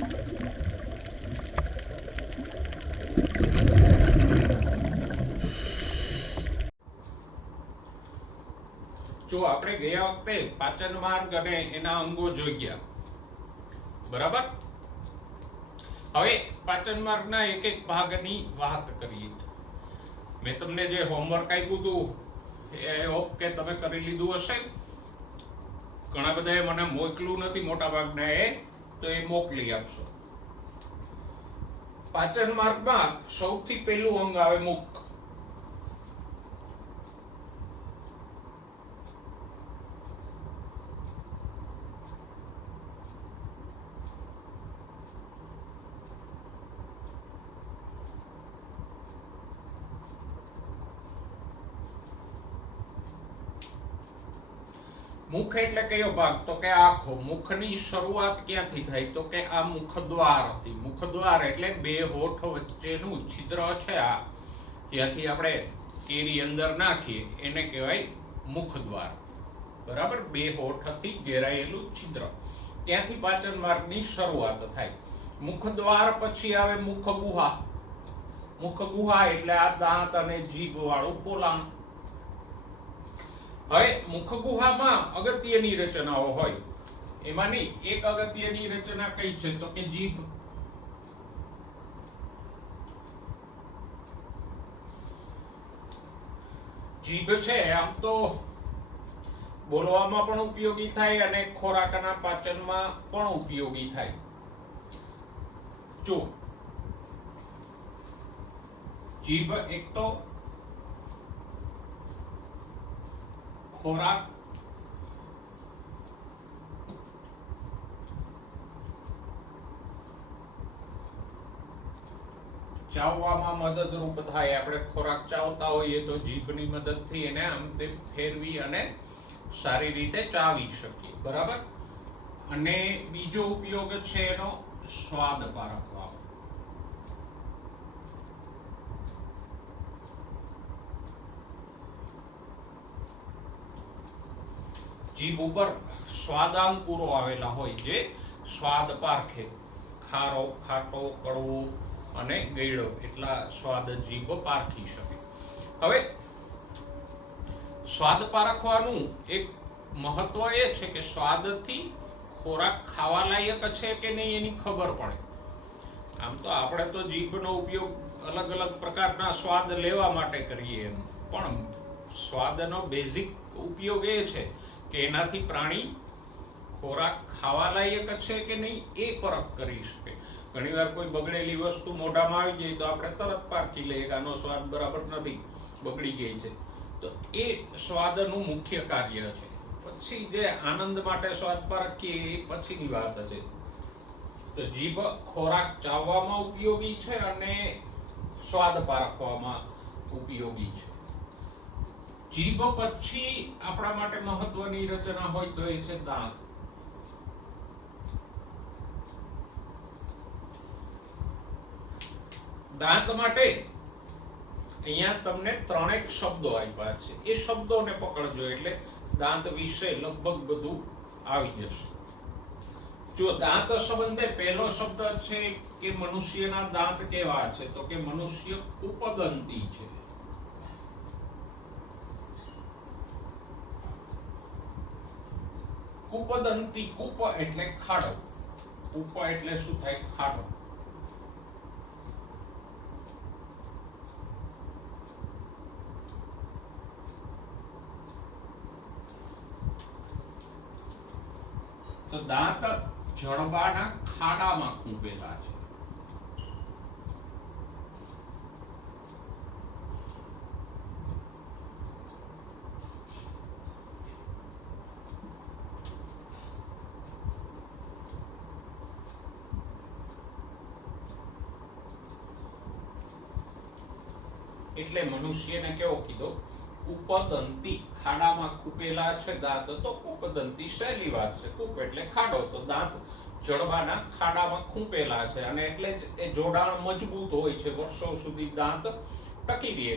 જો આપણે ગયા વખતે પાચન માર્ગ અને એના અંગો જોઈ ગયા, બરાબર. હવે પાચન માર્ગના એક એક ભાગની વાત કરીએ. મેં તમને જે હોમવર્ક આપ્યું હતું એ હોપ કે તમે કરી લીધું હશે. ઘણા બધાએ મને મોકલું નથી, મોટા ભાગના તો એ મોકલી આપશો. પાચન માર્ગમાં સૌથી પહેલું અંગ આવે મુખ. મુખ એટલે કયો ભાગ? તો કે આંખો. મુખની શરૂઆત ક્યાંથી થાય? તો કે આ મુખદ્વારથી. મુખદ્વાર એટલે બે હોઠ વચ્ચેનું છિદ્ર છે, આ ત્યાંથી આપણે કેરી અંદર નાખીએ એને કહેવાય મુખદ્વાર, બરાબર. બે હોઠથી ઘેરાયેલું છિદ્ર, ત્યાંથી પાચન માર્ગની શરૂઆત થાય. મુખદ્વાર પછી આવે મુખગુહા. મુખગુહા એટલે આ દાંત અને જીભ વાળું પોલાણ. હવે મુખગુહામાં અગત્યની રચનાઓ હોય, એમાંની એક અગત્યની રચના કઈ છે? તો કે જીભ. જીભ છે આમ તો બોલવામાં પણ ઉપયોગી થાય અને ખોરાકના પાચનમાં પણ ઉપયોગી થાય. જો જીભ એક તો ખોરાક ચાવવામાં મદદરૂપ થાય. આપણે ખોરાક ચાવતા હોઈએ તો જીભની મદદથી એને આમ તેમ ફેરવી અને સારી રીતે ચાવી શકીએ, બરાબર. અને બીજો ઉપયોગ છે એનો સ્વાદ પારખવા. જીભ ઉપર સ્વાદાંકુરો આવેલા હોય જે સ્વાદ પારખે. ખારો, ખાટો, કડવો અને ગળ્યો એટલા સ્વાદ જીભ પારખી શકે. હવે સ્વાદ પારખવાનું એક મહત્વ એ છે કે સ્વાદથી ખોરાક ખાવા લાયક છે કે નહીં એની ખબર પડે. આમ તો આપણે તો જીભનો ઉપયોગ અલગ અલગ પ્રકારના સ્વાદ લેવા માટે કરીએ એમ, પણ સ્વાદનો બેઝિક ઉપયોગ એ છે કે એનાથી પ્રાણી ખોરાક ખાવા લાયક છે કે નહીં એ પરખ કરી શકે. ઘણીવાર કોઈ બગડેલી વસ્તુ મોઢામાં આવી જાય તો આપણે તરત પારખી લઈએ કે આનો સ્વાદ બરાબર નથી, બગડી ગઈ છે. તો એ સ્વાદનું મુખ્ય કાર્ય છે. પછી જે આનંદ માટે સ્વાદ પારખીએ એ પછીની વાત છે. તો જીભ ખોરાક ચાવવામાં ઉપયોગી છે અને સ્વાદ પારખવામાં ઉપયોગી છે. જીભ પછી આપણા માટે મહત્વની રચના હોય તો એ છે દાંત. દાંત માટે અહીંયા તમને ત્રણેક શબ્દો આપ્યા છે. એ શબ્દોને પકડજો એટલે દાંત વિશે લગભગ બધું આવી જશે. જો દાંત સંબંધે પહેલો શબ્દ છે કે મનુષ્યના દાંત કેવા છે? તો કે મનુષ્ય કુપદંતી છે. કુપદંતી. કુપ એટલે ખાડો. કુપ એટલે શું થાય? ખાડો. તો દાંત જડબાના ખાડામાં ખૂંપેલા છે. એટલે મનુષ્યને કેવો કીધો? કુપદંતી. ખાડામાં ખૂપેલા છે દાંત તો કુપદંતી સહેલી વાત છે. કૂપ એટલે ખાડો, તો દાંત જડબાના ખાડામાં ખૂંપેલા છે અને એટલે જ એ જોડાણ મજબૂત હોય છે, વર્ષો સુધી દાંત ટકી રહે.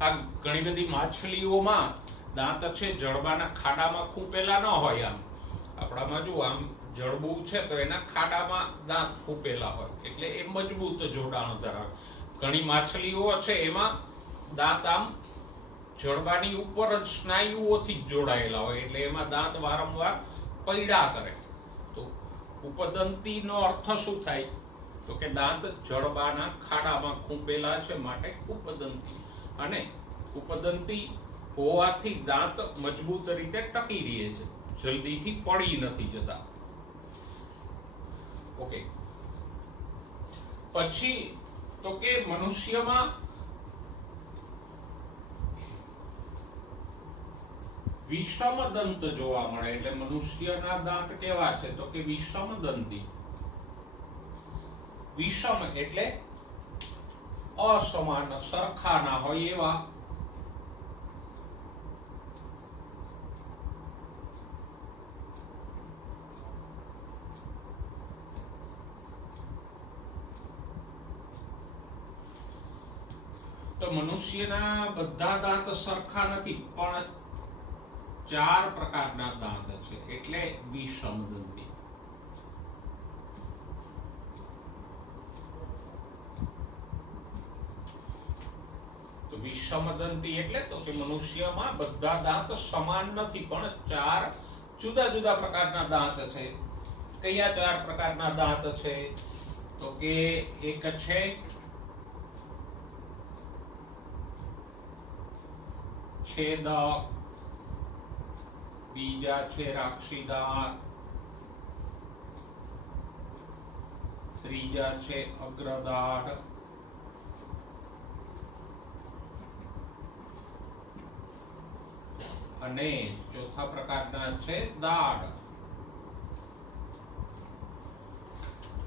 આ ઘણી બધી માછલીઓમાં દાંત છે જડબાના ખાડામાં ખૂંપેલા ન હોય. આમ આપણામાં જો આમ જડબું છે તો એના ખાડામાં દાંત ખૂપેલા હોય એટલે એ મજબૂત જોડાણ ધરાવે. ઘણી માછલીઓ છે એમાં દાંત આમ જડબાની ઉપર જ સ્નાયુઓથી જ જોડાયેલા હોય એટલે એમાં દાંત વારંવાર પૈડા કરે. તો ઉપદંતી નો અર્થ શું થાય? તો કે દાંત જડબાના ખાડામાં ખૂંપેલા છે માટે ઉપદંતી. અને ઉપદંતી હોવાથી દાંત મજબૂત રીતે ટકી રહે છે, જલ્દીથી પડી નથી જતા. ઓકે, પછી તો કે મનુષ્યમાં વિષમ દંત જોવા મળે. એટલે મનુષ્યના દાંત કેવા છે? તો કે વિષમ દંતી. વિષમ એટલે અસમાન, સરખા ના હોય એવા. તો મનુષ્યના બધા દાંત સરખા નથી, પણ 4 પ્રકારના દાંત છે એટલે વિષમદંતી. તો વિષમદંતી એટલે તો કે મનુષ્યમાં બધા દાંત સમાન નથી, પણ 4 જુદા જુદા પ્રકારના દાંત છે. કયા 4 પ્રકારના દાંત છે? તો કે એક છે છેદક, બીજા છે રાક્ષીદાંત, ત્રીજા છે અગ્રદાઢ, અને ચોથા પ્રકારના છે દાઢ.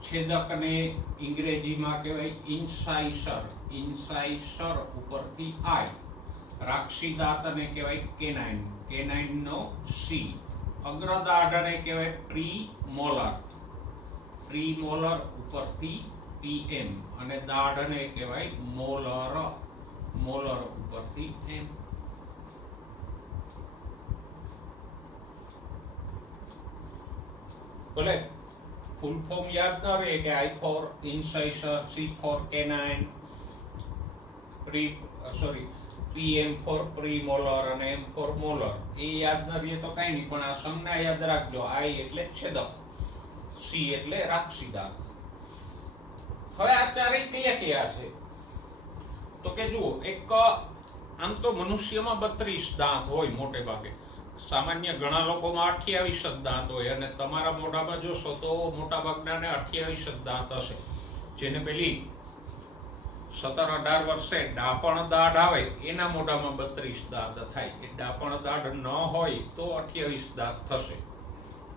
છેદકને અંગ્રેજીમાં કહેવાય ઇન્સાઇસર, ઇન્સાઇસર ઉપરથી આઈ. રાક્ષીદાંતને કહેવાય કેનાઇન, કેનાઇન નો સી. અગ્રદાઢને કહેવાય પ્રીમોલર, પ્રીમોલર ઉપરથી પીએમ. અને દાઢને કહેવાય મોલર, મોલર ઉપરથી એમ. બોલે ફૂલ ફોર્મ યાદ ન રહે કે I for incisor, C for canine, PM for premolar અને એમ ફોર મોલર. એ યાદ ન રહે તો કઈ નહીં, પણ આ સંજ્ઞા યાદ રાખજો. આઈ એટલે છેદક, સી એટલે રાક્ષીદાંત. હવે આ ચારેય કયા કયા છે? તો કે જુઓ, એક આમ તો મનુષ્યમાં 32 દાંત હોય મોટે ભાગે. સામાન્ય ઘણા લોકોમાં 28 દાંત હોય, અને તમારા મોઢામાં જોશો તો મોટા ભાગના 28 દાંત હશે. જેને પેલી 17-18 વર્ષે ડાપણ દાઢ આવે એના મોઢામાં 32 દાંત થાય. એ ડાપણ દાઢ ન હોય તો 28 દાંત થશે.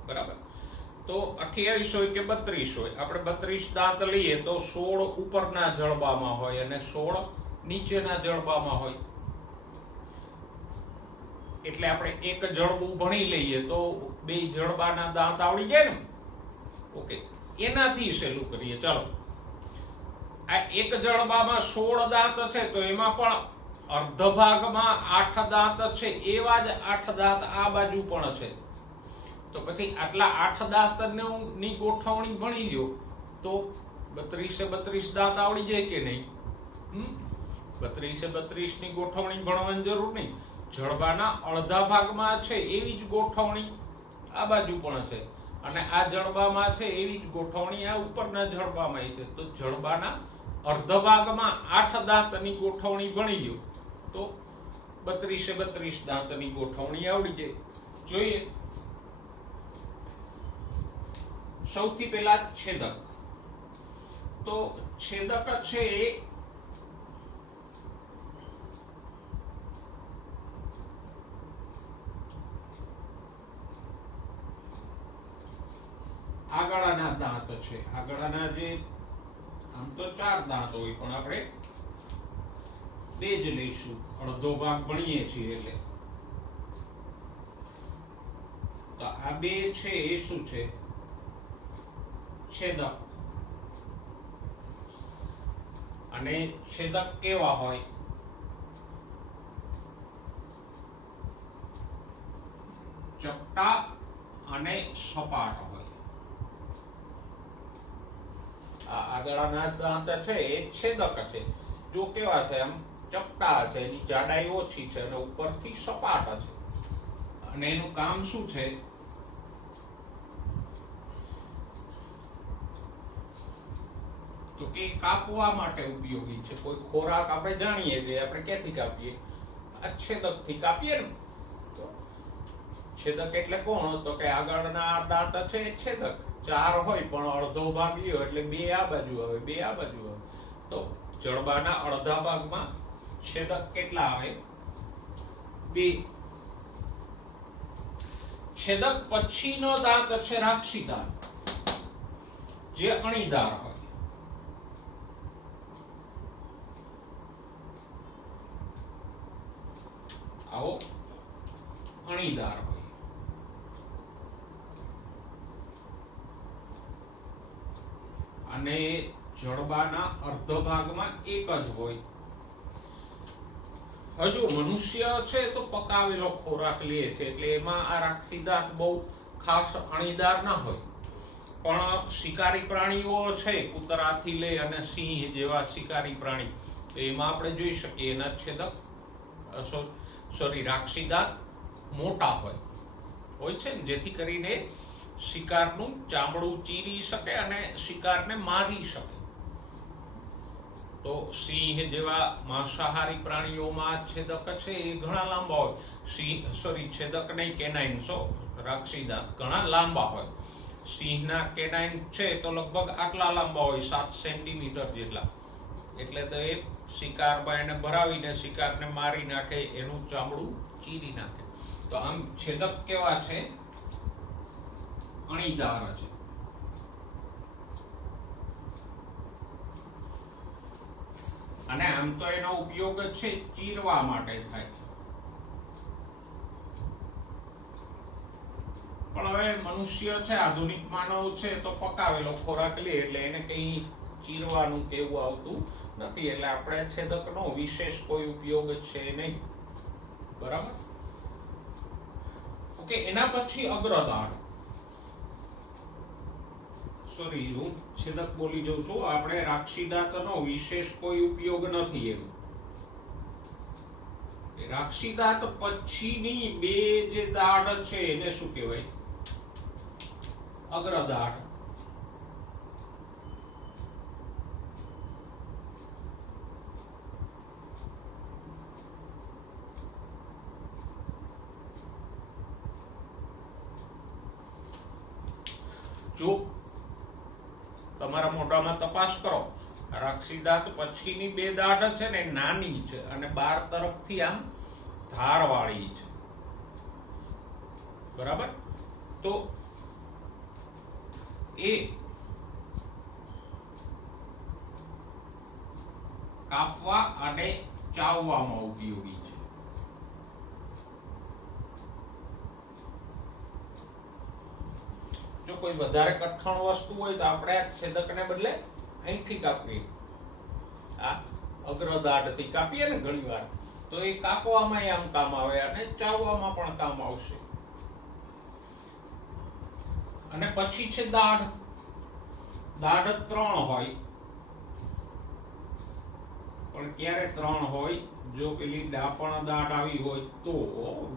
બરાબર? તો 28 હોય કે 32 હોય, આપણે 32 દાંત લઈએ તો 16 ઉપરના જડબામાં હોય અને 16 નીચેના જડબામાં હોય. એટલે આપણે એક જડબું ભણી લઈએ તો 2 જડબાના દાંત આવડી જાય ને. ઓકે, એનાથી સહેલું કરીએ. ચાલો, આ એક જડબામાં 16 દાંત છે તો એમાં પણ અર્ધ ભાગમાં 8 દાંત છે, એવા જ 8 દાંત આ બાજુ પણ છે. તો પછી આટલા 8 દાંતની ગોઠવણી ભણી લ્યો તો 32 દાંત આવડી જાય કે નહીં? 32 ની ગોઠવણી ભણવાની જરૂર નહીં. જડબાના અડધા ભાગમાં છે એવી જ ગોઠવણી આ બાજુ પણ છે, અને આ જડબામાં છે એવી જ ગોઠવણી આ ઉપરના જડબામાં છે. તો જડબાના અર્ધ ભાગમાં 8 દાંતની ગોઠવણી ભણી લ્યો તો 32 દાંતની ગોઠવણી આવડી જાય. જોઈએ, સૌથી પહેલા છેદક. તો છેદક છે આગળના દાંત છે. આગળના જે આમ તો 4 દાંત હોય, પણ આપણે 2 જ લઈશું, અડધો ભાગ ભણીએ છીએ એટલે. તો આ 2 છે એ શું છે? છેદક. અને છેદક કેવા હોય? ચપટા અને સપાટ હોય. આગળના દાંત છે એ છેદક છે. જો કેવા છે, આમ ચપટા છે, એની જાડાઈ ઓછી છે અને ઉપરથી સપાટ છે. અને એનું કામ શું છે? તો કે કાપવા માટે ઉપયોગી છે. કોઈ ખોરાક આપણે જાણીએ કે આપણે ક્યાંથી કાપીએ? આ છેદકથી કાપીએ ને. તો છેદક એટલે કોણ? તો કે આગળના દાંત છે એ છેદક. 4 હોય પણ અડધો ભાગ લ્યો એટલે 2 આ બાજુ આવે, 2 આ બાજુ આવે. તો જડબાના અડધા ભાગમાં છેદક કેટલા આવે? 2. છેદક પછીનો દાંત છે રાક્ષી દાંત, જે અણીદાર હોય. આવો અણીદાર હોય. અને જડબાના અર્ધ ભાગમાં એક જ હોય. હજુ મનુષ્ય છે તો પકાવેલો ખોરાક લે છે એટલે એમાં આ રાક્ષી દાંત બહુ ખાસ અણીદાર ના હોય. પણ શિકારી પ્રાણીઓ છે, કૂતરાથી લઈ અને સિંહ જેવા શિકારી પ્રાણી, તો એમાં આપણે જોઈ શકીએ એના છેદક રાક્ષી દાંત મોટા હોય છે ને, જેથી કરીને શિકારનું ચામડું ચીરી શકે અને શિકારને મારી શકે. તો સિંહ જેવા માંસાહારી પ્રાણીઓમાં છેદક છે એ ઘણા લાંબા હોય. છેદક નહીં, કેનાઇન, રાક્ષી દાંત ઘણા લાંબા હોય. સિંહના કેનાઇન છે તો લગભગ આટલા લાંબા હોય, 7 સેન્ટીમીટર જેટલા. એટલે તો એ શિકારમાં એને ભરાવીને શિકારને મારી નાખે, એનું ચામડું ચીરી નાખે. તો આમ છેદક કેવા છે? અણીદાર છે. અને આમ તો એનો ઉપયોગ છે ચીરવા માટે થાય છે. પણ હવે મનુષ્ય છે, આધુનિક માનવ છે, તો પકાવેલો ખોરાક લે એટલે એને કઈ ચીરવાનું કેવું આવતું નથી. એટલે આપણે છેદકનો વિશેષ કોઈ ઉપયોગ છે નહીં. બરાબર? ઓકે. એના પછી અગ્રદાઢ. હું છેદક બોલી જાઉં છું. આપણે રાક્ષી દાંતનો વિશેષ કોઈ ઉપયોગ નથી. એમ રાક્ષી દાંત પછીની 2 જે દાઢ છે એને શું કહેવાય? અગ્રદાઢ. જો તમારા મોઢામાં તપાસ કરો, રાક્ષી દાંત પછીની 2 દાઢ છે ને નાની છે અને બાર તરફથી આમ ધારવાળી છે. બરાબર? તો એ કાપવા અને ચાવવામાં ઉપયોગી છે. જો કોઈ વધારે કઠણ વસ્તુ હોય તો આપણે આ છેદકને બદલે અહીંથી કાપીએ, આ અગ્રદાઢથી કાપીએ ને ઘણી વાર, તો એ કાપવામાં આમ કામ આવે અને ચાવવામાં પણ કામ આવશે. અને પછી છે દાઢ. દાઢ 3 હોય. પણ ક્યારે 3 હોય? જો પેલી ડાપણ દાઢ આવી હોય તો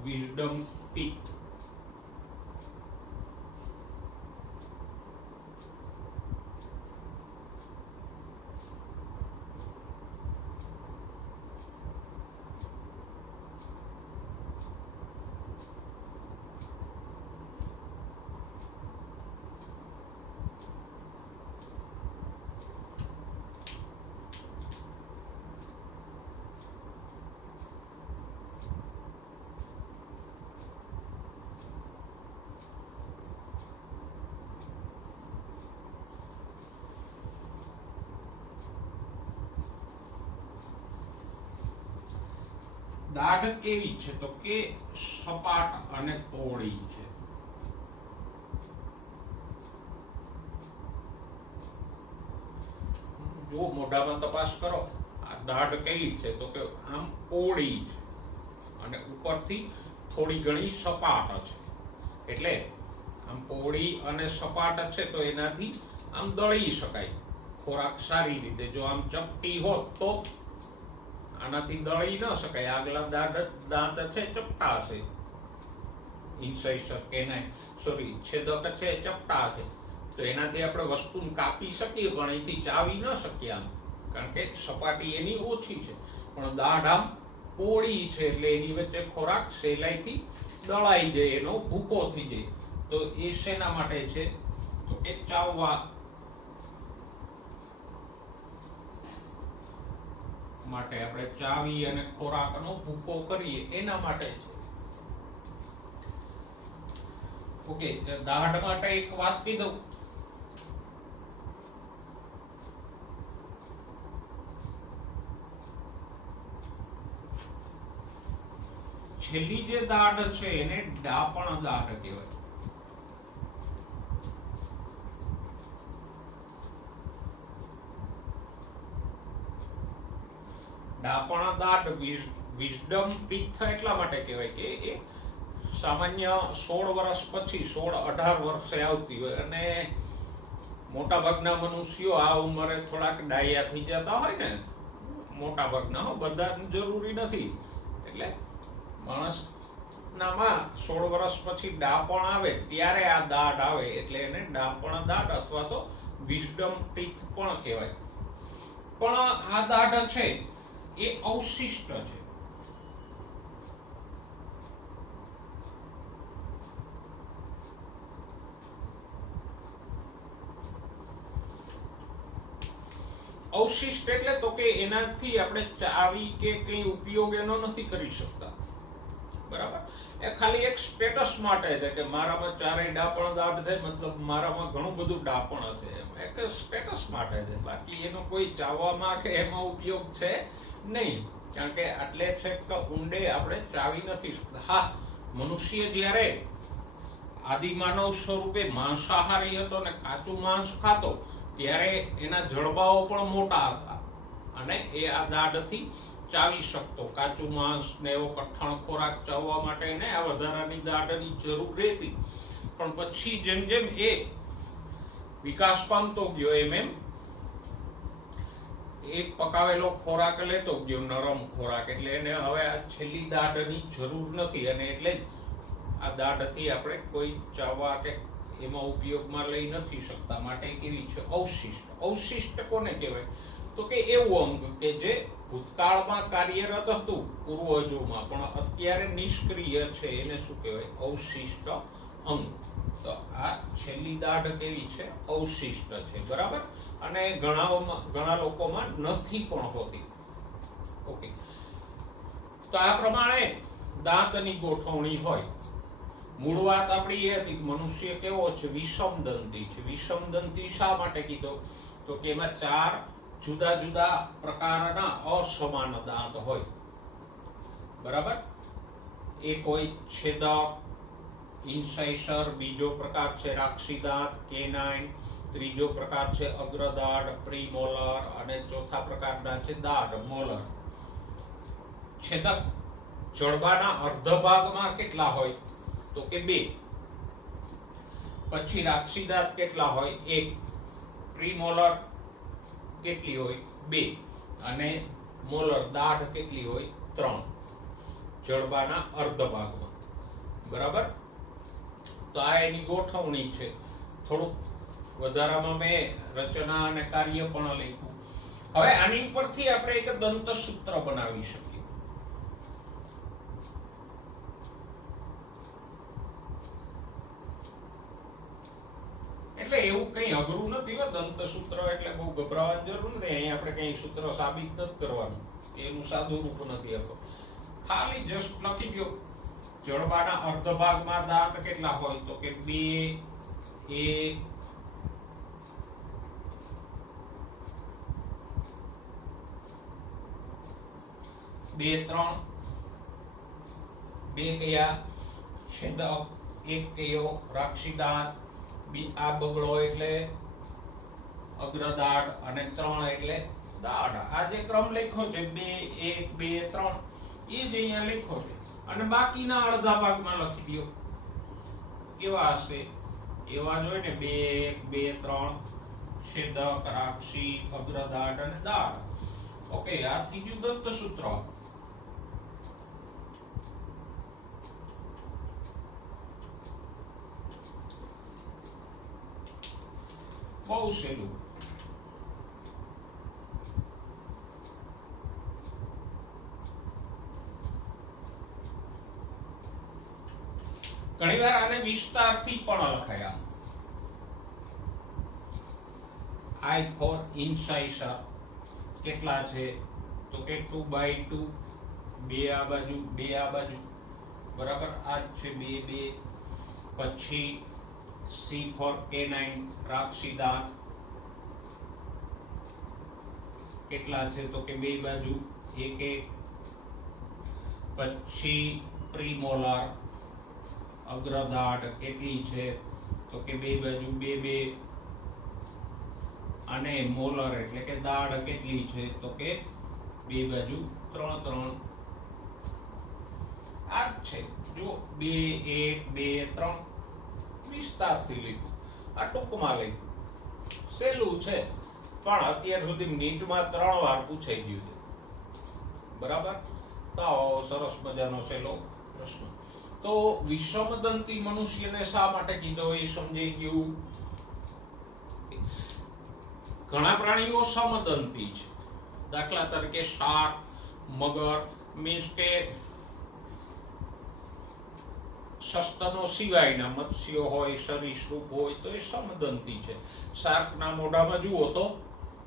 વિઝડમ ટીથ. દાઢ કેવી છે? તો કે સપાટ અને પહોળી છે. જો મોઢામાં તપાસ કરો, આ દાઢ કેવી છે? તો કે આમ પહોળી છે અને ઉપરથી થોડી ઘણી સપાટ છે. એટલે આમ પહોળી અને સપાટ છે તો એનાથી આમ દળી શકાય. ખોરાક સારી રીતે, જો આમ ચપટી હોત તો આનાથી દળી ન શકાય. આગલા દાંત છે ચપટા છે, ઇન્સાઇસર કે નહીં સોરી છેદક છે ચપટા છે, તો એનાથી આપણે વસ્તુ કાપી શકીએ પણ અહીંથી ચાવી ન શકીએ આમ, કારણ કે સપાટી એની ઓછી છે. પણ દાઢ આમ પોળી છે એટલે એની વચ્ચે ખોરાક સહેલાઈથી દળાઈ જાય, એનો ભૂકો થઈ જાય. તો એ શેના માટે છે? તો કે ચાવવા માટે, આપણે ચાવી અને ખોરાકનો ભૂકો કરીએ એના માટે છે. ઓકે, દાઢ માટે એક વાત કહી દઉં. છેલ્લી જે દાઢ છે એને ડાપણ દાઢ કહેવાય. ડાપણ દાઢ વિઝડમ ટીથ એટલા માટે કહેવાય કે એ સામાન્ય 16 વર્ષ પછી 16-18 વર્ષે આવતી હોય, અને મોટા ભાગના મનુષ્યો આ ઉંમરે થોડાક ડાયા થઈ જતા હોય ને, મોટા ભાગના, બધા જરૂરી નથી. એટલે માણસનામાં 16 વર્ષ પછી ડાપણ આવે ત્યારે આ દાઢ આવે, એટલે એને ડાપણ દાઢ અથવા તો વિઝડમ ટીથ પણ કહેવાય. પણ આ દાઢ છે એ અવશિષ્ટ છે. અવશિષ્ટ એટલે તો કે એનાથી આપણે ચાવી કે કઈ ઉપયોગ એનો નથી કરી શકતા, બરાબર? એ ખાલી એક સ્ટેટસ માટે છે કે મારામાં ચારેય ડાપણ દાઢ છે, મતલબ મારામાં ઘણું બધું ડાપણ છે, એક સ્ટેટસ માટે છે. બાકી એનો કોઈ ચાવવામાં કે એમાં ઉપયોગ છે નહીં, કારણ કે આટલે છે કે ઊંડે આપણે ચાવી નથી શકતા. હા, મનુષ્ય જ્યારે આદિમાનવ સ્વરૂપે માંસાહારી હતો ને કાચું માંસ ખાતો ત્યારે એના જડબાઓ પણ મોટા હતા અને એ આ દાઢથી ચાવી શકતો. કાચું માંસ ને એવો કઠણ ખોરાક ચાવવા માટે એને આ વધારાની દાઢની જરૂર રહેતી. પણ પછી જેમ જેમ એ વિકાસ પામતો ગયો એમ એમ એ પકાવેલો ખોરાક લેતો ગયો, નરમ ખોરાક, એટલે એને હવે આ છેલ્લી દાઢની જરૂર નથી, અને એટલે જ આ દાઢથી આપણે કોઈ ચાવવા કે એમાં ઉપયોગમાં લઈ નથી શકતા. માટે કેવી છે? અવશિષ્ટ. અવશિષ્ટ કોને કહેવાય? તો કે એવું અંગ કે જે ભૂતકાળમાં કાર્યરત હતું પૂર્વજોમાં પણ અત્યારે નિષ્ક્રિય છે, એને શું કહેવાય? અવશિષ્ટ અંગ. તો આ છેલ્લી દાઢ કેવી છે? અવશિષ્ટ છે, બરાબર? અને ઘણા લોકોમાં નથી પણ હોતી. ઓકે, તો આ પ્રમાણે દાંતની ગોઠવણી હોય. મૂળ વાત આપણી એ હતી મનુષ્ય કેવો છે? વિષમદંતી છે. વિષમદંતી શા માટે કીધો? તો કે એમાં 4 જુદા જુદા પ્રકારના અસમાન દાંત હોય, બરાબર? એક હોય છેદક, ઇન્સાઇસર, બીજો પ્રકાર છે રાક્ષી દાંત, કેનાઇન, ત્રીજો પ્રકાર છે અગ્રદાઢ, પ્રીમોલર, અને ચોથા પ્રકારના છે દાઢ, મોલર. છેદક જડબાના અર્ધ ભાગમાં કેટલા હોય? તો કે 2. પછી રાક્ષી દાંત કેટલા હોય? 1. પ્રીમોલર કેટલી હોય? 2. અને મોલર દાઢ કેટલી હોય? 3. જડબાના અર્ધ ભાગમાં, બરાબર? તો આ એની ગોઠવણી છે. થોડુંક વધારામાં મેં રચના અને કાર્ય પણ લખ્યું. હવે આની પરથી આપણે એક દંતસૂત્ર બનાવી શકીએ. એટલે એવું કઈ અઘરું નથી. દંતસૂત્ર એટલે બહુ ગભરાવાની જરૂર નથી. અહીં આપણે કઈ સૂત્ર સાબિત નથી કરવાનું, એનું સાદું રૂપ નથી આપો. ખાલી જસ્ટ લખી દો જડબાના અર્ધ ભાગમાં દાંત કેટલા હોય? તો કે 2, 1, 2, 3. 2 કયા? છેદક. 1 કયો? રાક્ષી દાંત. આ બગડો એટલે અગ્રદાઢ, અને 3 એટલે દાઢ. આ જે ક્રમ લખ્યો છે 2, 1, 2, 3 એ જ અહીંયા લખ્યો છે. અને બાકીના અડધા ભાગમાં લખી દો કેવા હશે? એવા જ હોય ને, 2, 1, 2, 3, છેદક, રાક્ષી, અગ્રદાઢ અને દાઢ. ઓકે, આ ત્રીજું દત્ત સૂત્ર. બહુ સહેલું. ઘણી વાર આને વિસ્તારથી પણ લખાયા. I for incisor કેટલા છે તો કે 2/2, બે આ બાજુ, બે આ બાજુ, બરાબર. આ જ છે 2 2. પછી C for canine રાક્ષી દાંત કેટલા છે તો કે બે બાજુ 1 1. પછી પ્રીમોલાર અગ્રદાઢ કેટલી છે તો કે બે બાજુ 2 2. અને મોલર એટલે કે દાઢ કેટલી છે તો કે બે બાજુ 3 3. આ જ છે જો 2 1 2 3. વિસ્તારથી લખ્યું, આ ટૂંકમાં લખ્યું. સહેલું છે પણ અત્યાર સુધી મિનિટમાં 3 વાર પૂછાઈ ગયું છે, બરાબર. તો સરસ મજાનો સહેલો પ્રશ્ન. તો વિષમદંતી મનુષ્યને શા માટે કીધો એ સમજાઈ ગયું. ઘણા પ્રાણીઓ સમદંતી છે. દાખલા તરીકે શાર્ક, મગર, મીન્સ કે સસ્તનો સિવાયના મત્સ્યો હોય, સરીસૃપ હોય તો એ સમદંતી છે. શાર્કના મોઢામાં જુઓ તો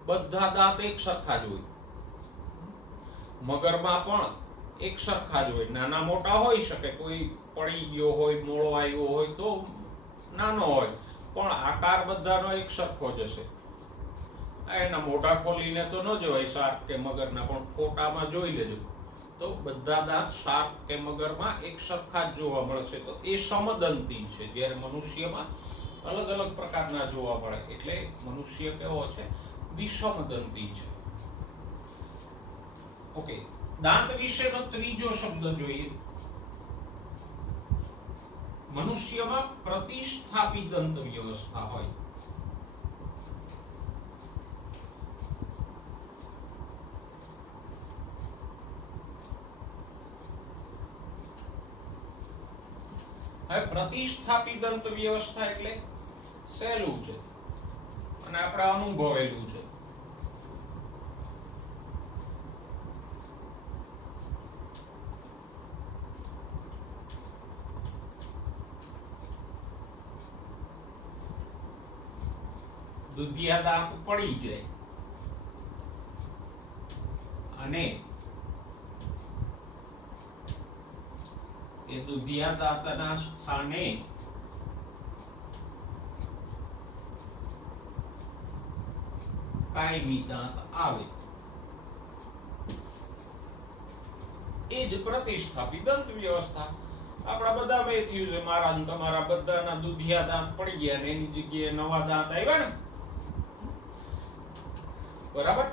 બધા દાંત એક સરખા જ હોય. મગરમાં પણ એક સરખા જ હોય. નાના મોટા હોઈ શકે, કોઈ પડી ગયો હોય, મોળો આવ્યો હોય તો નાનો હોય, પણ આકાર બધાનો એક સરખો જ હશે. એના મોઢા ખોલીને તો ન જોવાય શાર્ક કે મગરના, પણ ફોટામાં જોઈ લેજો તો બધા દાંત શાર્ક કે મગરમાં એક સરખા જ જોવા મળશે. તો એ સમદંતી છે. જ્યારે મનુષ્યમાં અલગ અલગ પ્રકારના જોવા મળે, એટલે મનુષ્ય કેવો છે, વિષમદંતી છે. ઓકે, દાંત વિશેનો ત્રીજો શબ્દ જોઈએ. મનુષ્યમાં પ્રતિસ્થાપી દંત વ્યવસ્થા હોય. હવે પ્રતિસ્થાપી દંત વ્યવસ્થા એટલે સહેલું છે અને આપણે અનુભવેલું છે. દુધિયા દાંત પડી જાય અને એ દુધિયા દાંતના સ્થાને કાયમી દાંત આવે, એ જ પ્રતિસ્થાપી દંત વ્યવસ્થા. આપણા બધા મેં થયું છે, મારા અને તમારા બધાના દુધિયા દાંત પડી ગયા ને એની જગ્યાએ નવા દાંત આવ્યા ને, બરાબર.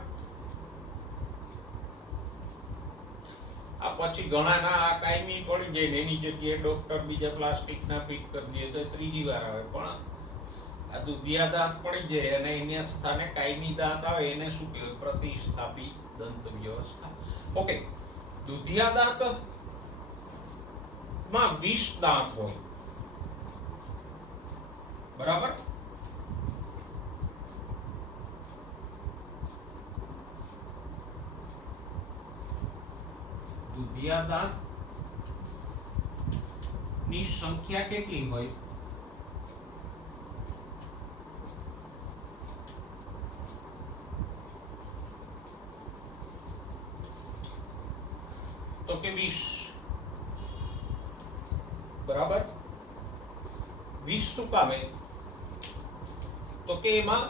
પછી ઘણાના આ કાયમી પડી જાય ને એની જગ્યાએ ડોક્ટર બીજા પ્લાસ્ટિકના ફિટ કરી દે તો ત્રીજી વાર આવે. પણ આ દુધિયા દાંત પડી જાય અને એના સ્થાને કાયમી દાંત આવે એને શું કહેવાય, પ્રતિસ્થાપી દંત વ્યવસ્થા. ઓકે, દુધિયા દાંત માં 20 દાંત હોય, બરાબર. દુધિયા દાંત ની સંખ્યા કેટલી હોય તો કે 20, બરાબર. 20 શું કામે તો કે એમાં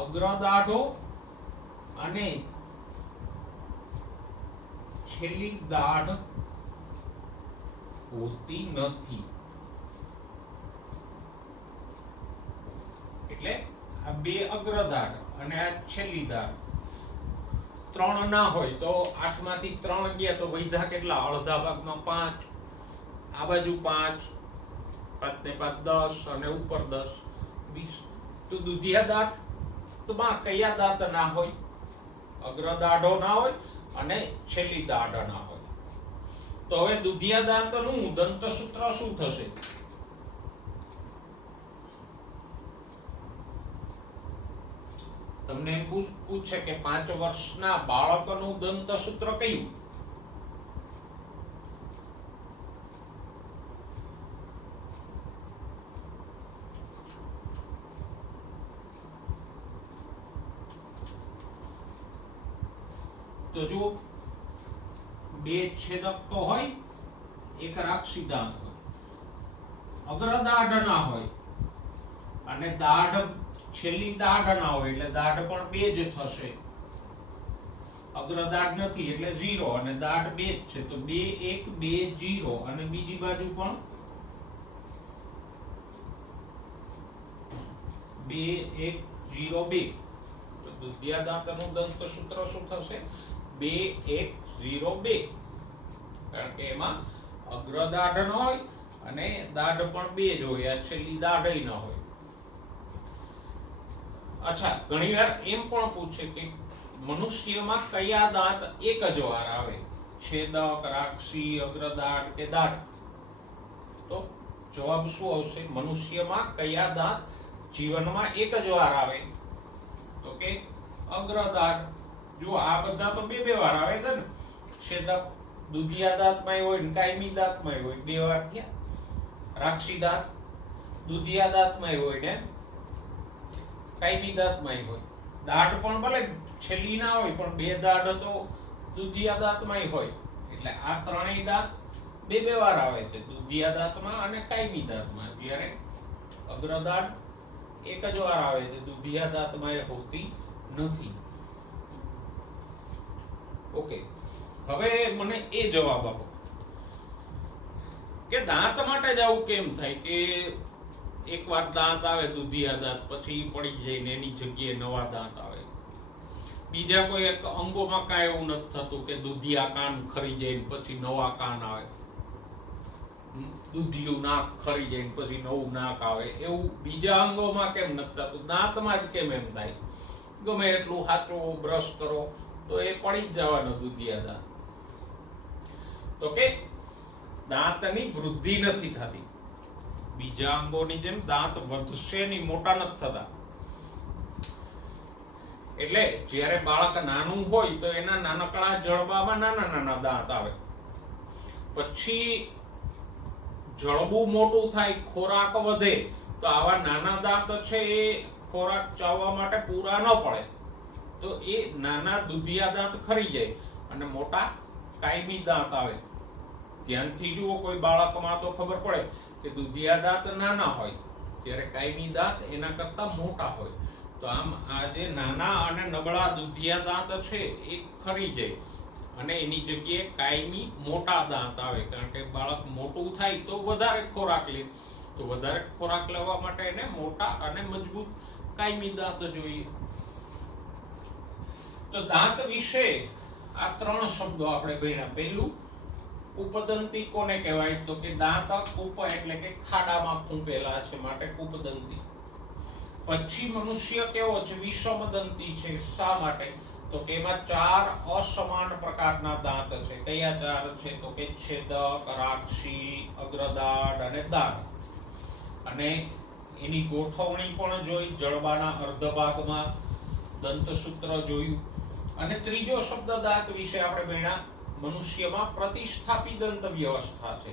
અગ્રદાઢો અને છેલ્લી દાઢ હોતી નથી. એટલે આ બે અગ્રદાઢ અને આ છેલ્લી દાઢ 3 ના હોય તો 8 માંથી 3 ગયા તો વધ્યા કેટલા? અડધા ભાગમાં 5, આ બાજુ 5, 5 ને 5 10 અને ઉપર 10 20. તો દુધિયા દાંત તો માં કયા દાંત ના હોય? અગ્ર દાઢો ના હોય અને છેલ્લી દાઢ ના હોય. તો હવે દુધિયા દાંતનું દંતસૂત્ર શું થશે? તમને એમ પૂછે કે 5 વર્ષના બાળકનું દંતસૂત્ર કયું? તો જો 2 છેદક તો હોય, એક રાક્ષી દાંત હોય, અગ્ર દાઢ ના હોય અને દાઢ છેલ્લી દાઢ ના હોય એટલે દાઢ પણ 2 જ થશે. અગ્ર દાઢ નથી એટલે 0 અને દાઢ 2 જ છે તો 2 1 2 0 અને બીજી બાજુ પણ 2 1 0 2. તો દુધિયા દાંતનું દંતસૂત્ર શું થશે? 2 1 0 2. કારણ કે એમાં અગ્ર દાઢ ન હોય અને દાઢ પણ 2 જ હોય, આ છેલ્લી દાઢ ન હોય. અચ્છા, ઘણીવાર એમ પણ પૂછે કે મનુષ્યમાં કયા દાંત એક જ વાર આવે? છેદક, રાક્ષી, અગ્રદાઢ કે દાઢ? તો જવાબ શું આવશે? મનુષ્યમાં કયા દાંત જીવનમાં એક જ વાર આવે? તો કે અગ્રદાઢ. જો આ બધા તો 2 વાર આવે છે ને. છેદક દુધિયા દાંતમાં હોય ને કાયમી દાંતમાં હોય, 2 વાર થયા. રાક્ષી દાંત દુધિયા દાંતમાં હોય ને કાયમી દાંતમાં હોય. દાઢ પણ ભલે છેલ્લી ના હોય પણ 2 દાઢ તો દુધિયા દાંતમાં હોય. એટલે આ ત્રણેય દાંત 2 વાર આવે છે, દુધિયા દાંતમાં અને કાયમી દાંતમાં. જ્યારે અગ્રદાઢ એક જ વાર આવે છે, દુધિયા દાંતમાં એ હોતી નથી. ઓકે, હવે મને એ જવાબ આપો કે દાંત માટે જ આવું કેમ થાય કે એકવાર દાંત આવે દુધિયા દાંત, પછી પડી જાય ને એની જગ્યાએ નવા દાંત આવે? બીજા કોઈ એક અંગોમાં કાંઈ એવું નથી થતું કે દુધિયા કાન ખરી જાય પછી નવા કાન આવે, દુધિયું નાક ખરી જાય પછી નવું નાક આવે? એવું બીજા અંગોમાં કેમ નથી થતું? દાંતમાં જ કેમ એમ થાય? ગમે એટલું સાચો બ્રશ કરો તો એ પડી જ જવાનો દુધિયા દાંત. તો કે દાંતની વૃદ્ધિ નથી થતી. બીજા અંગોની જેમ દાંત વધશે નહીં, મોટા નથી થતા. એટલે જ્યારે બાળક નાનું હોય તો એના નાનકડા જડબામાં નાના નાના દાંત આવે. પછી જડબું મોટું થાય, ખોરાક વધે તો આવા નાના દાંત છે એ ખોરાક ચાવવા માટે પૂરા ન પડે તો એ નાના દુધિયા દાંત ખરી જાય અને મોટા કાયમી દાંત આવે. ધ્યાનથી જુઓ, કોઈ બાળકમાં તો ખબર પડે કે દુધિયા દાંત નાના હોય ત્યારે કાયમી દાંત એના કરતા મોટા હોય. તો આમ આ જે નાના અને નબળા દુધિયા દાંત છે એ ખરી જાય અને એની જગ્યાએ કાયમી મોટા દાંત આવે. કારણ કે બાળક મોટું થાય તો વધારે ખોરાક લે, તો વધારે ખોરાક લેવા માટે એને મોટા અને મજબૂત કાયમી દાંત જોઈએ. તો દાંત વિશે આ 3 શબ્દો આપણે ભણ્યા. પહેલું, કૂપદંતી કોને કહેવાય? તો કે દાંત કૂપ એટલે કે ખાડામાં ખૂંપેલા છે માટે કૂપદંતી. પછી મનુષ્ય કેવો છે? વિષમદંતી છે. શા માટે? તો કે એમાં 4 અસમાન પ્રકારના દાંત છે. કયા 4 છે? તો કે છેદક, રાક્ષી, અગ્રદાઢ અને દાઢ. અને એની ગોઠવણી પણ જોઈ, જડબાના અર્ધ ભાગમાં દંતસૂત્ર જોયું. અને ત્રીજો શબ્દ દાંત વિશે આપણે ભણ્યા, મનુષ્યમાં પ્રતિસ્થાપી દંત વ્યવસ્થા છે.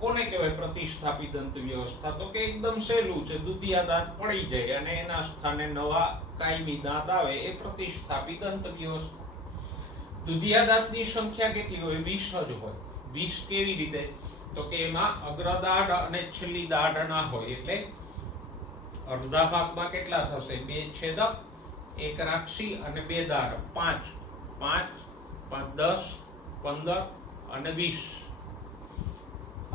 કોને કહેવાય પ્રતિસ્થાપી દંત વ્યવસ્થા? તો કે એકદમ સહેલું છે, દુધિયા દાંત પડી જાય અને એના સ્થાને નવા કાયમી દાંત આવે, એ પ્રતિસ્થાપી દંત વ્યવસ્થા. દુધિયા દાંતની સંખ્યા કેટલી હોય? 20 જ હોય. 20 કેવી રીતે? તો કે એમાં અગ્રદાઢ અને છેલ્લી દાઢ ના હોય. એટલે અડધા ભાગમાં કેટલા થશે? 2 છેદક, 1 રાક્ષી અને 2 દાઢ. 5 5 5 10 15 અને 20.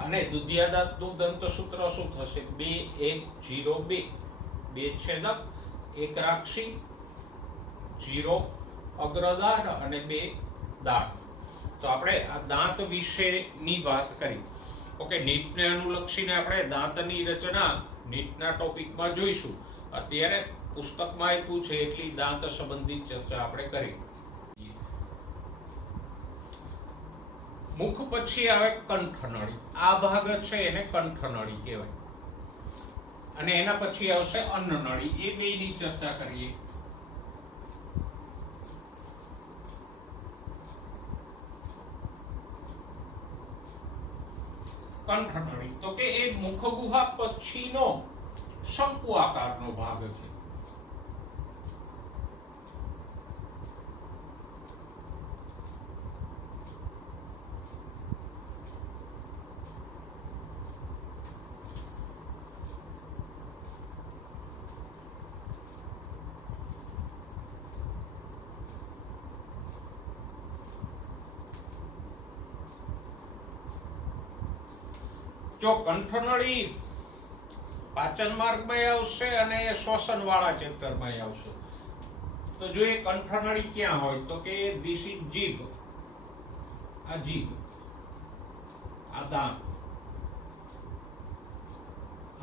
અને દુધિયા દાંતનું દંતસૂત્ર શું થશે? 2 1 0 2. 2 છેદક, 1 રાક્ષી, 0 અગ્રદાંત અને 2 દાંત. તો આપણે આ દાંત વિશેની વાત કરી. ઓકે, નીટને અનુલક્ષીને આપણે દાંતની રચના નીટના ટોપિકમાં જોઈશું. અત્યારે પુસ્તકમાં આપ્યું છે એટલી દાંત સંબંધિત ચર્ચા આપણે કરી. મુખ પછી આવે કંઠનળી. આ ભાગ છે એને કંઠનળી કહેવાય. અને એના પછી આવશે અન્નનળી. એ બેની ચર્ચા કરીએ. કંઠનળી તો કે એ મુખ ગુહા પછીનો શંકુ આકારનો ભાગ છે. જો કંઠનળી પાચન માર્ગમાં આવશે અને શ્વસન વાળા ચેપ્ટરમાં આવશે. તો જો એ કંઠનળી ક્યાં હોય તો કે ધીસ ઇઝ જીભ. આ જીભ, આ દાંત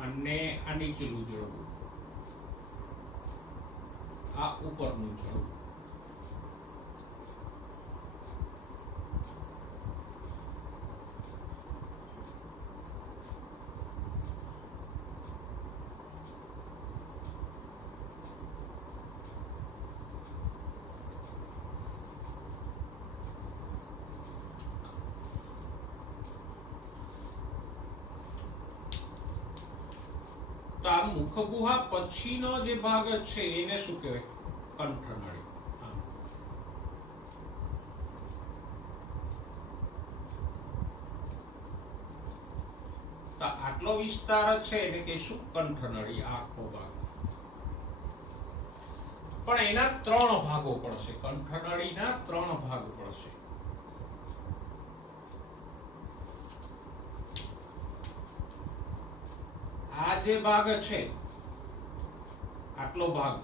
અને આ નીચેનું જડબું, આ ઉપરનું જડબું. તો આ મુખ ગુહા પછીનો જે ભાગ છે એને શું કહેવાય? કંઠનળી. તો આટલો વિસ્તાર છે એને કહીશું કંઠનળી, આખો ભાગ. પણ એના 3 ભાગો પડશે. કંઠનળીના 3 ભાગ પડશે. આ જે ભાગ છે, આટલો ભાગ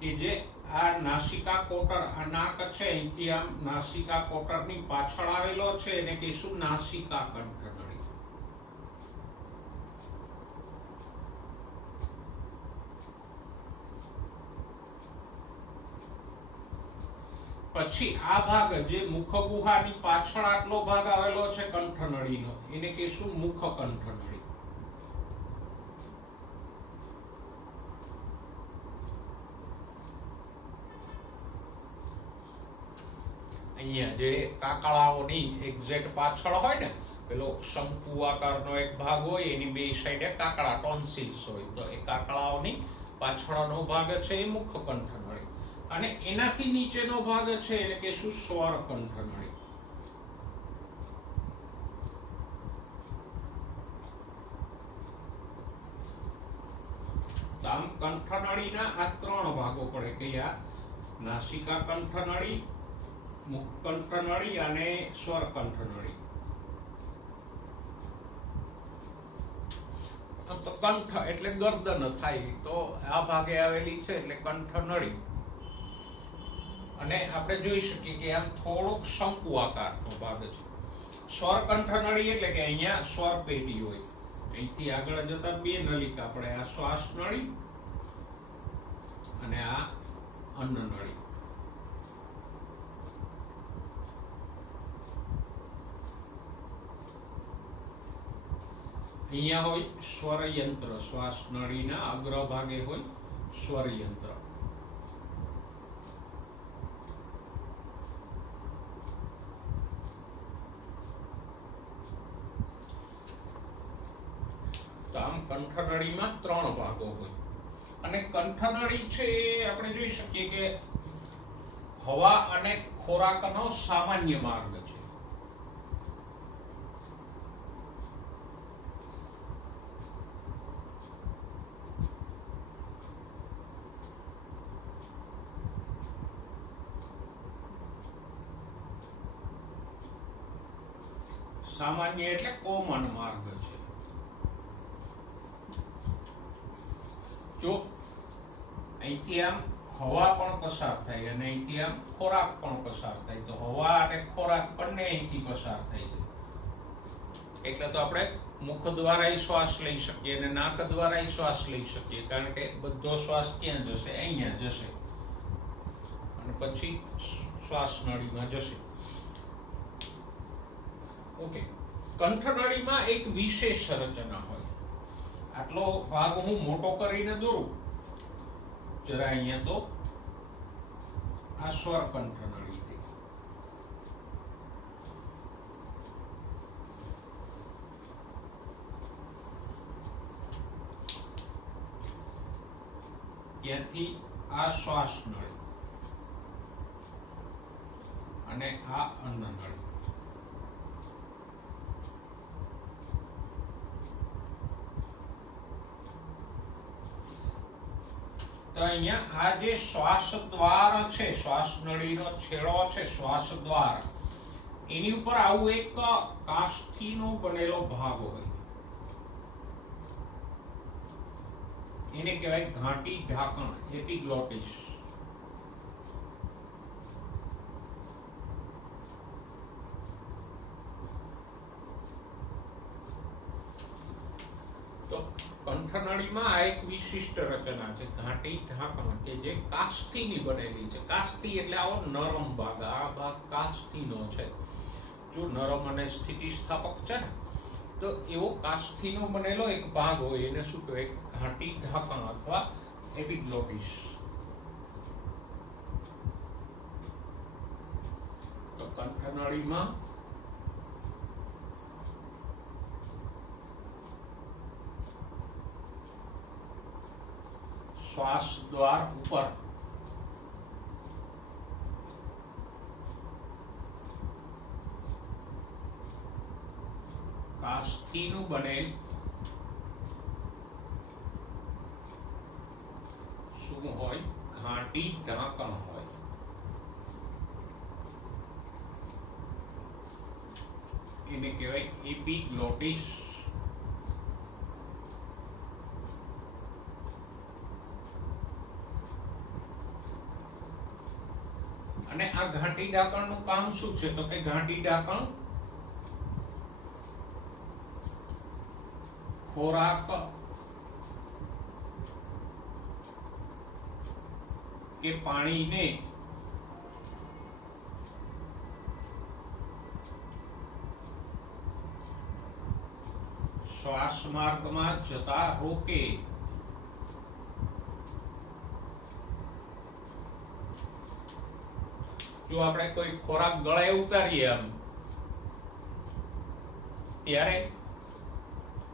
કે જે આ નાસિકા કોટર, આ નાક છે અહીંથી આમ નાસિકા કોટરની પાછળ આવેલો છે એને કહીશું નાસિકા કંઠનળી. પછી આ ભાગ જે મુખ ગુહાની પાછળ આટલો ભાગ આવેલો છે કંઠનળીનો એને કહીશું મુખ કંઠનળી. અહીંયા જે કાકડાઓની એક્ઝેક્ટ પાછળ હોય ને, પેલો શંકુ આકારનો એક ભાગ હોય, એની 2 સાઈડે કાકડા ટોન્સિલ્સ હોય. તો એ કાકડાઓની પાછળનો ભાગ છે એ મુખ કંઠનળી. અને એનાથી નીચેનો ભાગ છે એને કહીશું સ્વર કંઠનળી. આમ કંઠનળીના આ 3 ભાગો પડે. કયા? નાસિકા કંઠનળી, મુખ કંઠનળી અને સ્વર કંઠનળી. તો કંઠ એટલે ગરદન થાય, તો આ ભાગે આવેલી છે એટલે કંઠનળી. અને આપણે જોઈ શકીએ કે આમ થોડોક શંકુ આકારનો ભાગ છે. સ્વર કંઠનળી એટલે કે અહીંયા સ્વર પેઢી હોય. અહીંથી આગળ જતા 2 નલિકા પડે. આ શ્વાસ નળી અને આ અન્ન નળી. અહીંયા હોય સ્વર યંત્ર. શ્વાસ નળીના અગ્રભાગે હોય સ્વર યંત્ર. તો આમ કંઠનળીમાં 3 ભાગો હોય. અને કંઠનળી છે આપણે જોઈ શકીએ કે હવા અને ખોરાકનો સામાન્ય માર્ગ છે. સામાન્ય એટલે કોમન માર્ગ છે. જો અહીંથી આમ હવા પણ પસાર થાય અને અહીંથી આમ ખોરાક પણ પસાર થાય. તો હવા અને ખોરાક બંને અહીંથી પસાર થાય છે. એટલે તો આપણે મુખ દ્વારા શ્વાસ લઈ શકીએ અને નાક દ્વારા શ્વાસ લઈ શકીએ, કારણ કે બધો શ્વાસ ક્યાં જશે? અહીંયા જશે અને પછી શ્વાસ નળીમાં જશે. ઓકે. કંઠનળીમાં એક વિશેષ રચના હોય. આટલો ભાગ હું મોટો કરીને દોરું જરા. અહીંયા તો આ સ્વર કંઠનળી છે. ત્યાંથી આ શ્વાસ નળી અને આ અન્ન નળી. તો અહીંયા આ જે શ્વાસ દ્વાર છે, શ્વાસ નળીનો છેડો છે, શ્વાસ દ્વાર, એની ઉપર આવું એક કાષ્ઠીનો બનેલો ભાગ હોય. એને કહેવાય ઘાટી ઢાંકણ, એપિગ્લોટિસ. તો કંઠનળીમાં આ એક વિશિષ્ટ રચના છે, ઘાટી ઢાંકણ, કે જે કાષ્ઠીની બનેલી છે. કાષ્ઠી એટલે આવો નરમ ભાગ. આ ભાગ કાષ્ઠીનો છે. જો નરમ અને સ્થિતિસ્થાપક છે ને, તો એવો કાષ્ઠીનો બનેલો એક ભાગ હોય, એને શું કહેવાય? ઘાટી ઢાંકણ અથવા એપિગ્લોટિસ. તો કંઠનળીમાં શ્વાસ દ્વાર ઉપર કાષ્ઠીનું બનેલ શું હોય? ઘાટી ઢાંકણ હોય. એને કહેવાય એપિગ્લોટિસ. અને આ ઘાટી ઢાંકણનું કામ શું છે? તો કે ઘાટી ઢાંકણ ખોરાક કે પાણીને શ્વાસ માર્ગમાં જતા રોકે. જો આપણે કોઈ ખોરાક ગળે ઉતારીએ આમ, ત્યારે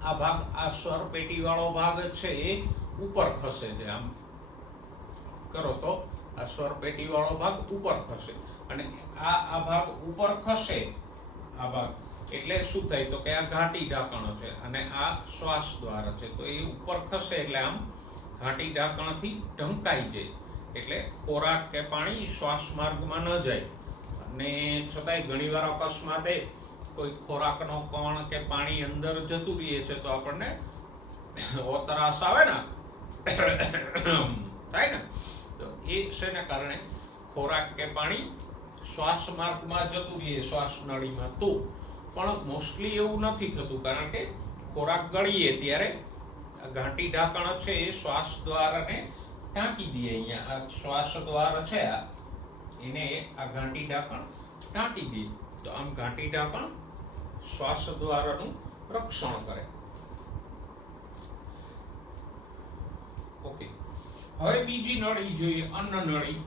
આ ભાગ, આ સ્વર પેટી વાળો ભાગ છે, એ ઉપર ખસે છે. આમ કરો તો આ સ્વર પેટી વાળો ભાગ ઉપર ખસે, અને આ ભાગ ઉપર ખસે. આ ભાગ એટલે શું થાય? તો કે આ ઘાટી ઢાંકણ છે અને આ શ્વાસ દ્વાર છે. તો એ ઉપર ખસે એટલે આમ ઘાટી ઢાંકણથી ઢંકાઈ જાય. એટલે ખોરાક કે પાણી શ્વાસ માર્ગમાં ન જાય. અને છતાંય ઘણીવાર અકસ્માતે કોઈ ખોરાકનો કણ કે પાણી અંદર જતું રહે છે, તો આપણને ઓતરાસ આવે ને, થાય ને. તો એ શેને કારણે? ખોરાક કે પાણી શ્વાસ માર્ગમાં જતું રહે, શ્વાસ નળીમાં. તો પણ મોસ્ટલી એવું નથી થતું, કારણ કે ખોરાક ગળીએ ત્યારે આ ઘાટી ઢાંકણ છે એ શ્વાસ દ્વારને ઢાંકી દે. અહીંયા આ શ્વાસ દ્વાર છે, એને આ ઘાટી ઢાંકણ ઢાંકી દે. તો આમ ઘાટી ઢાંકણ શ્વાસ દ્વારનું રક્ષણ કરે. ઓકે. હવે બીજી નળી જોઈએ, અન્ન નળી.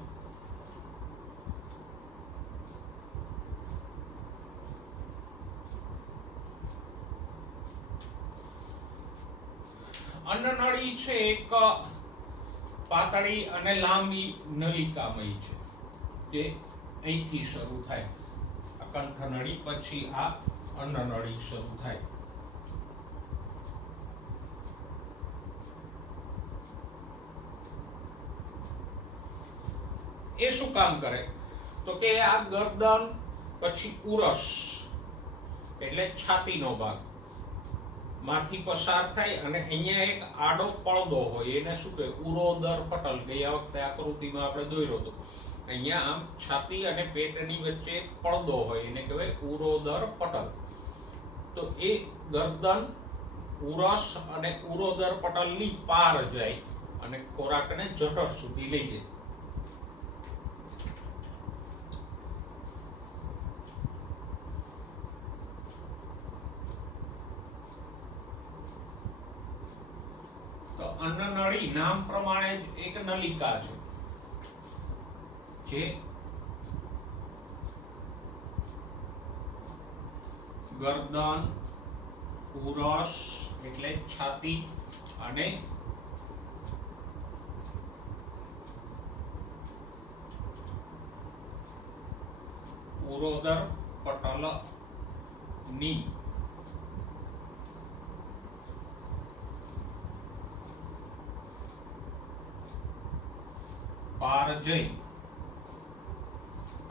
અન્ન નળી છે એક પાતળી અને લાંબી નલિકામય છે, જે અહીંથી શરૂ થાય. આ કંઠનળી પછી આ અન્ન નળી શરૂ થાય. એ શું કામ કરે? તો કે આ ગરદન પછી ઉરસ એટલે છાતીનો ભાગ, માંથી પસાર થાય અને અહીંયા એક આડો પડદો હોય, એને શું કહે? ઉરોદર પટલ. ગયા વખતે આકૃતિમાં આપણે દોર્યો હતો. અહીંયા આમ છાતી અને પેટની વચ્ચે એક પડદો હોય, એને કહેવાય ઉરોદર પટલ. તો એ ગરદન, ઉરસ અને ઉરોદર પટલની પાર જાય અને ખોરાકને જઠર સુધી લઈ જાય. તો અન્નનળી નામ પ્રમાણે જ એક નલિકા છે જે ગરદન, ઉરસ એટલે છાતી અને ઉરોદર પટલ ની પાર જઈ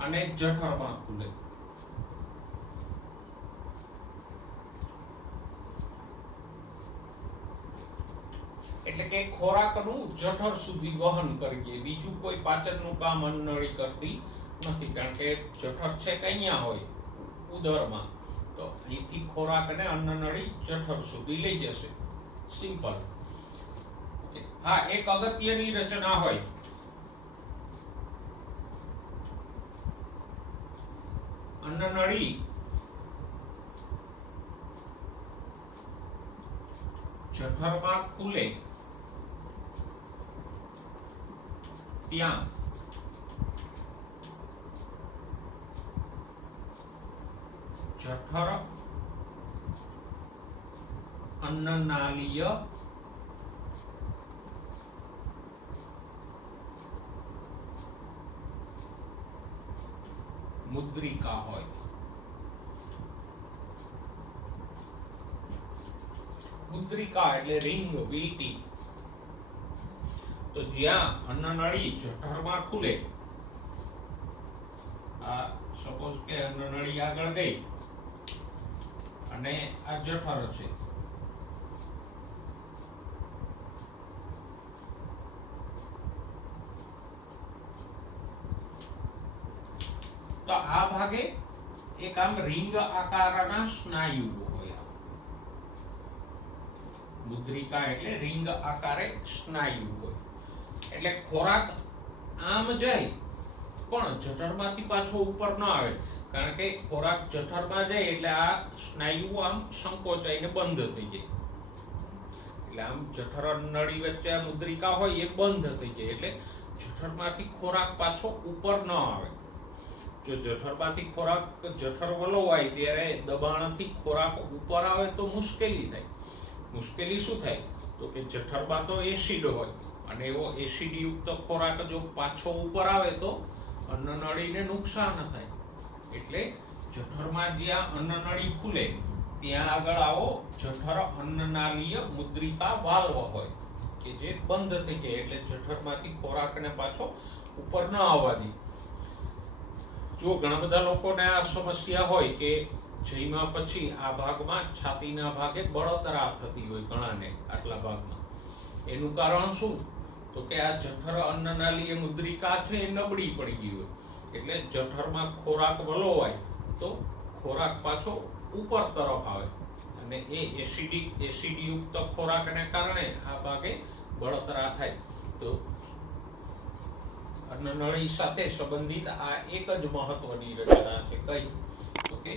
અને જઠરમાં ખુલે. એટલે કે ખોરાકનું જઠર સુધી વહન કરીએ. બીજું કોઈ પાચનનું કામ અન્નનળી કરતી નથી, કારણ કે જઠર છે કે અહીંયા હોય ઉદરમાં, તો અહીંથી ખોરાકને અન્નનળી જઠર સુધી લઈ જશે. સિમ્પલ. હા, એક અગત્યની રચના હોય. અન્નનળી જઠરમાં ખુલે ત્યાં જઠર અન્નનાલીય મુદ્રિકા હોય. મુદ્રિકા એટલે રિંગ, વીટી. તો જ્યાં અન્નનળી જઠરમાં ખુલે, આ સપોઝ કે અન્નનળી આગળ ગઈ અને આ જઠર છે, તો આ ભાગે એક આમ રિંગ આકારના સ્નાયુઓ હોય. મુદ્રિકા એટલે રિંગ આકારે સ્નાયુ હોય. એટલે ખોરાક આમ જાય પણ જઠરમાંથી પાછો ઉપર ન આવે, કારણ કે ખોરાક જઠરમાં જાય એટલે આ સ્નાયુઓ આમ સંકોચાઈને બંધ થઈ જાય. એટલે આમ જઠર નળી વચ્ચે આ મુદ્રિકા હોય એ બંધ થઈ જાય, એટલે જઠરમાંથી ખોરાક પાછો ઉપર ન આવે. જો જઠરમાંથી ખોરાક જઠર વલોવાય ત્યારે દબાણથી ખોરાક ઉપર આવે તો મુશ્કેલી થાય. મુશ્કેલી શું થાય? તો કે જઠરમાં તો એસિડ હોય અને એવો એસિડ યુક્ત ખોરાક જો પાછો ઉપર આવે તો અન્નનળીને નુકસાન થાય. એટલે જઠરમાં જ્યાં અન્નનળી ખુલે ત્યાં આગળ આવો જઠર અન્નનાલીય મુદ્રિકા વાલ્વ હોય કે જે બંધ થઈ જાય, એટલે જઠરમાંથી ખોરાકને પાછો ઉપર ન આવવા દે. જો ઘણા બધા લોકોને આ સમસ્યા હોય કે જેમાં પછી આ ભાગમાં છાતીના ભાગે બળતરા થતી હોય ઘણાને, આટલા ભાગમાં. એનું કારણ શું? તો કે આ જઠર અન્નનાલીય મુદ્રિકા છે એ નબળી પડી ગઈ હોય. એટલે જઠરમાં ખોરાક વલોવાય તો ખોરાક પાછો ઉપર તરફ આવે અને એ એસિડ યુક્ત ખોરાકને કારણે આ ભાગે બળતરા થાય. તો અન્નનળી સાથે સંબંધિત આ એક જ મહત્વની રચના છે. કઈ? તો કે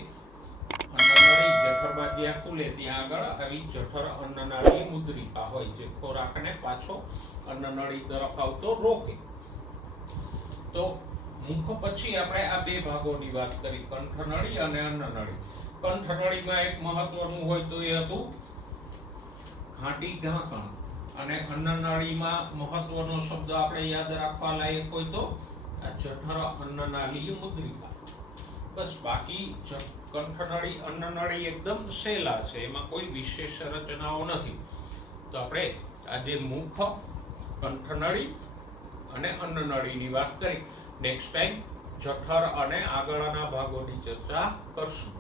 અન્નનળી જઠરમાં જ્યાં ખુલે ત્યાં આગળ આવી જઠર અન્નનાળી મુદ્રિકા હોય જે ખોરાકને પાછો અન્નનળી તરફ આવતો રોકે. તો મુખ પછી આપણે આ બે ભાગોની વાત કરી, કંઠનળી અને અન્નનળી. કંઠનળીમાં એક મહત્વનું હોય તો એ હતું ઘાટી ઢાંકણ, અને અન્નનળીમાં મહત્વનો શબ્દ આપણે યાદ રાખવા લાયક હોય તો આ જઠર અન્નનાલીય મુદ્રિકા. બસ, બાકી કંઠનળી અન્નનળી એકદમ સહેલા છે, એમાં કોઈ વિશેષ રચનાઓ નથી. તો આપણે આજે મુખ, કંઠનળી અને અન્નનળીની વાત કરી. નેક્સ્ટ ટાઈમ જઠર અને આગળના ભાગોની ચર્ચા કરશું.